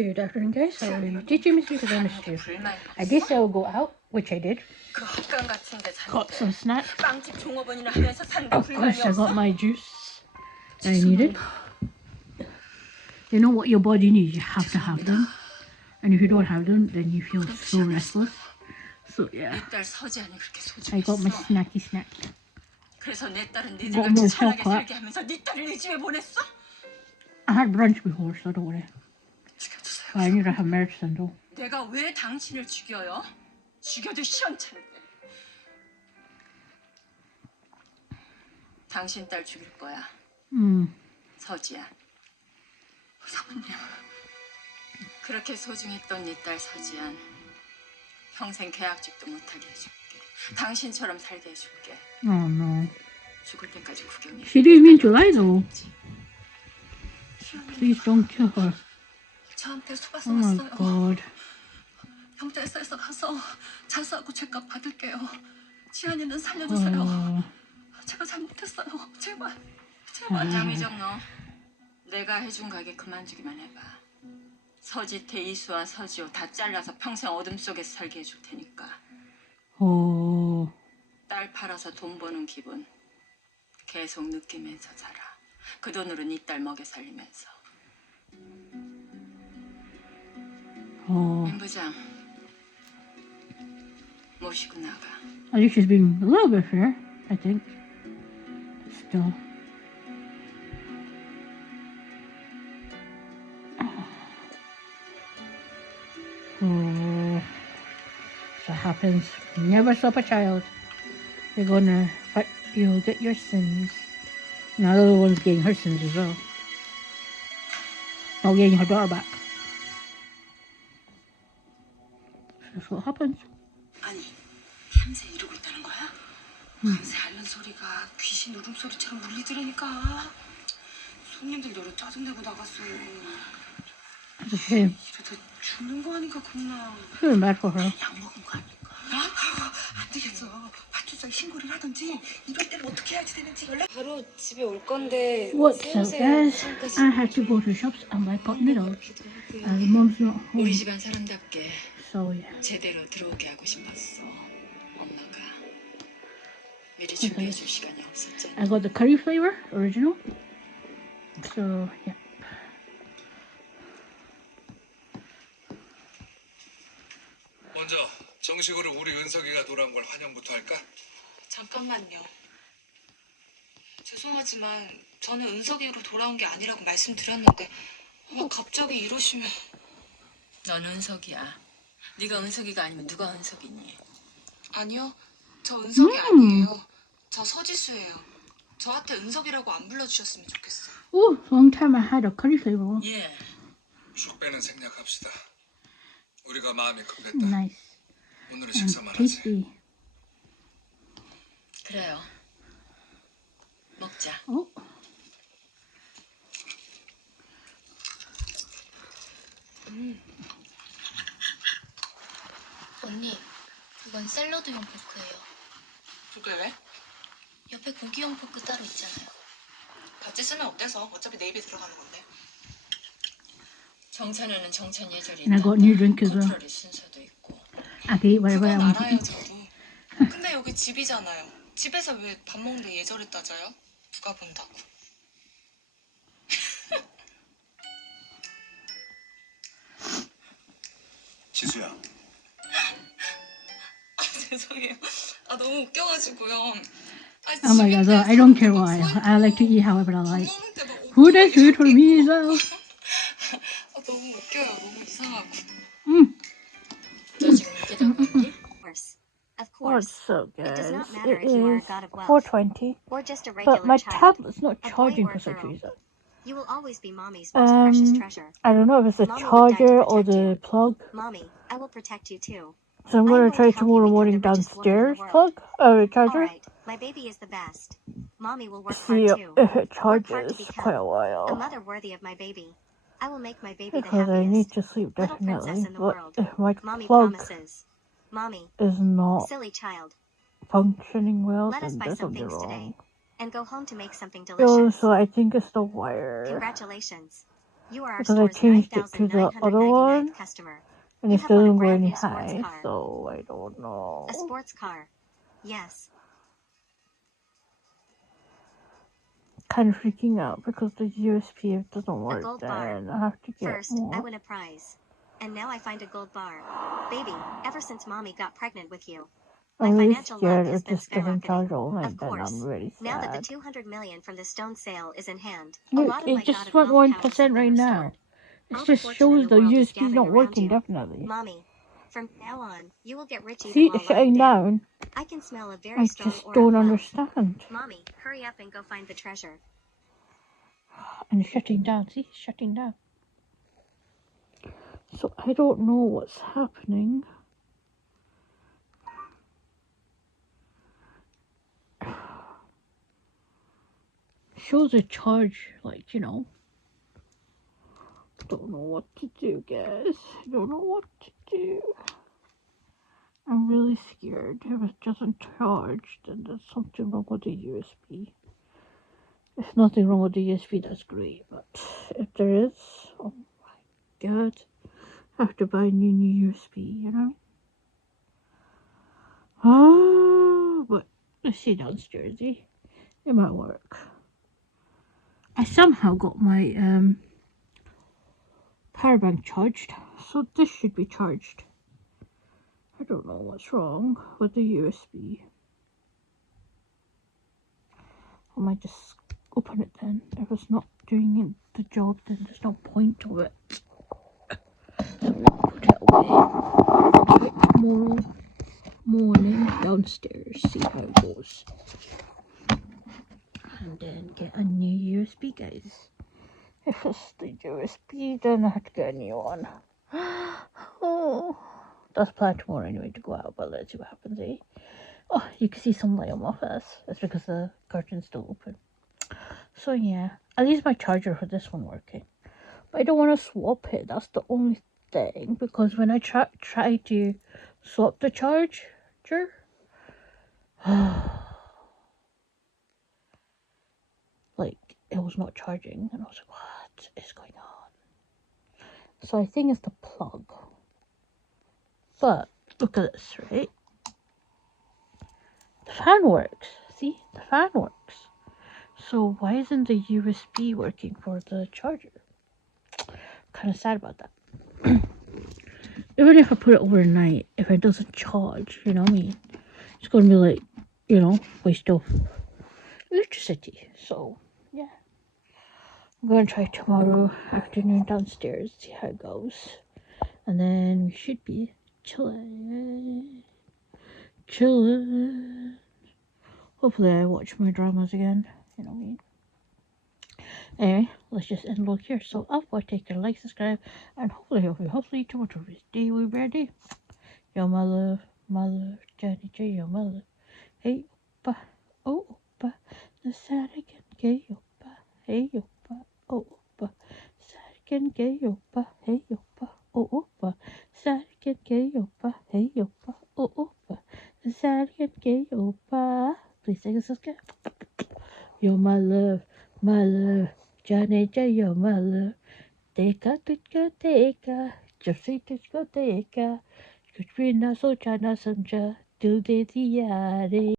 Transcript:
Good afternoon, guys. How are you? Did you miss me? Because I missed you. I did say I would go out, which I did. Got some snacks. Of course, I got my juice that I needed. You know what your body needs? You have to have them. And if you don't have them, then you feel so restless. So yeah, I got my snacky snack. Got more chocolate. I had brunch before, so don't worry. I need to have medicine though. 내가 왜 당신을 죽여요? 죽여도 시원찮은데. 당신 딸 죽일 거야. 서지야. 사모님. 그렇게 소중했던 네 딸 서지안. 평생 계약직도 못하게 해줄게. 당신처럼 살게 해줄게. Oh no. 죽을 때까지 구경해. She didn't mean to lie though. Please don't kill her. 저한테 속아서 Oh my 왔어요. god. 경찰서에서 가서 자수하고 죄값 받을게요. 지안이는 살려주세요. 제가 잘못했어요. 제발. 장미정 너 내가 해준 가게 그만두기만 해봐. 서지태, 이수와 서지호 다 잘라서 평생 어둠 속에서 살게 해줄 테니까. 딸 팔아서 돈 버는 기분 계속 느끼면서 살아. 그 돈으로 네 딸 먹여 살리면서. 민 부장 모시고 나가. I think she's being a little bit fair, I think. Still. Oh, so happens. Never stop a child. You're gonna, but you'll get your sins. Now the other one's getting her sins as well. Not getting her daughter back. That's what happens. 아니, 밤새 이러고 있다는 거야? 밤새 앓는 소리가 귀신 울음소리처럼 울리더라니까. 손님들 여러 짜증내고 나갔어. 이러다 죽는 거 아닌가 겁나. Feeling bad for her. 약 먹은 거 아닐까? 안 되겠어. 파출소에 신고를 하든지 이럴 때는 어떻게 해야지 되는지 연락. 바로 집에 올 건데. What's up, guys? I had to go to shops and buy pot noodles. Mom's not home. 우리 집안 사람답게 So yeah. 제대로 들어오게 하고 싶었어. 엄마가 미리 준비해 줄 시간이 없었잖아. I got the curry flavor, original. So yeah. 먼저 정식으로 우리 은석이가 돌아온 걸 환영부터 할까? 잠깐만요. 죄송하지만 저는 은석이로 돌아온 게 아니라고 말씀드렸는데 갑자기 이러시면. 넌 은석이야. 네가 은석이가 아니면 누가 은석이니? 아니요. 저 은석이 아니에요. 저 서지수예요. 저한테 은석이라고 안 불러주셨으면 좋겠어요. Oh, long time I had a curry flavor. 예. 숙배는 생략합시다. 우리가 마음이 급했다. Nice. 오늘은 And 식사만 하지. tasty. 그래요. 먹자. Oh. 언니, 그건 샐러드용 포크예요. 그게 왜? 옆에 고기용 포크 따로 있잖아요. 같이 쓰면 어때서? 어차피 내 입에 들어가는 건데. 정찬우는 정찬 예절이 And I got new drink as well. 컨트롤이 순서도 있고. I can eat whatever I 그건 want to 알아요, eat. 저도. 근데 여기 집이잖아요. 집에서 왜 밥 먹는데 예절을 따져요? 누가 본다고. 지수야. 죄송해요. 너무 웃겨가지고요. Oh my god, I don't care why. I like to eat however I like. Food is food for me as well. 너무 웃겨요. 너무 이상하고. 너 지금 웃기다고 했니? Of What's course. up, It guys? does not matter It if you are a is god of wealth 4:20, or just a regular but my child. tablet's not a boy charging or for a some girl. reason. You will always be mommy's most precious treasure. I don't know if it's the Mommy would die to charger or protect the you. plug. Mommy, I will protect you too. So I'm I'm gonna going try to help you tomorrow become morning the richest woman in the downstairs world. plug All charger. right, my baby is the best. Mommy will work See hard too. if it Work hard to charges become quite a a while. mother worthy of my baby. I will make my baby the Because I need happiest to sleep little princess definitely. in the But world. if my Mommy plug promises. Mommy, is not silly child, functioning well, let us then buy there's some something things today wrong. and go home to make something Oh, delicious. so I think it's the wire. Congratulations. You are our because I store's changed it to the other 9,999th one, customer. and You it have won a doesn't go brand any new sports high, car. so I don't know. A sports car. Yes. Kind of freaking out because the USB doesn't work. gold bar. Then I have to get First, more. I win a prize. And now I find a gold bar. Baby, ever since Mommy got pregnant with you, my I'm really financial scared log has it been just doesn't charge skyrocketing. all night. Of Then course, I'm really sad. now that the 200 million from the stone sale is in hand, a Look, lot of it my just God went of wealth powers 1% have been right now. restored. It All the just fortune in shows the the world is USB gathering not around working, you. definitely. Mommy, from now on, you will get rich even See, while it's lying shutting down. down. I can smell a very I strong just aura don't of wealth. understand. Mommy, hurry up and go find the treasure. And it's shutting down. See, it's shutting down. So I don't know what's happening. Shows a charge, like, you know. Don't know what to do, guys. Don't know what to do. I'm really scared. If it doesn't charge, then there's something wrong with the USB. If nothing wrong with the USB, that's great. But if there is, oh my god, I have to buy a new USB, you know? Ah, but let's see downstairs, eh? It might work. I somehow got my power bank charged, so this should be charged. I don't know what's wrong with the USB. I might just open it then. If it's not doing the job, then there's no point to it. So put it away. Do it tomorrow morning downstairs, see how it goes. And then get a new USB, guys. If it's the USB, then I have to get a new one. Oh, that's planned tomorrow anyway to go out, but let's see what happens, eh? Oh, you can see some light on my face. That's because the curtain's still open. So yeah, at least my charger for this one working. But I don't want to swap it. That's the only thing, because when I try to swap the charger, like it was not charging, and I was like, what is going on? So I think it's the plug. But look at this, right? The fan works. See, the fan works. So why isn't the USB working for the charger? Kind of sad about that. Even if I put it overnight, if it doesn't charge, you know what I mean? It's going to be like, you know, waste of electricity. So, yeah. I'm going to try tomorrow afternoon downstairs, see how it goes. And then we should be chilling. Hopefully I watch my dramas again, you know what I mean? Anyway, let's just end vlog here. So I'll take a like, subscribe, and hopefully tomorrow's day will be ready. Yo, my love, Johnny J, yo, my love. Hey, oppa, oh, oppa, the Sadigan gay, oppa, hey, oppa, oh, oppa, Sadigan gay, oppa, hey, oppa, oh, oppa, Sadigan gay, oppa, hey, oppa, oh, oppa, the Sadigan gay, oppa. Please take a subscribe. You're my love, Johnny J, you're my love. Teka, tutka, teka, Jeffrey, tutka, teka. Kuch bhi na socha na samjha, dil de diya re.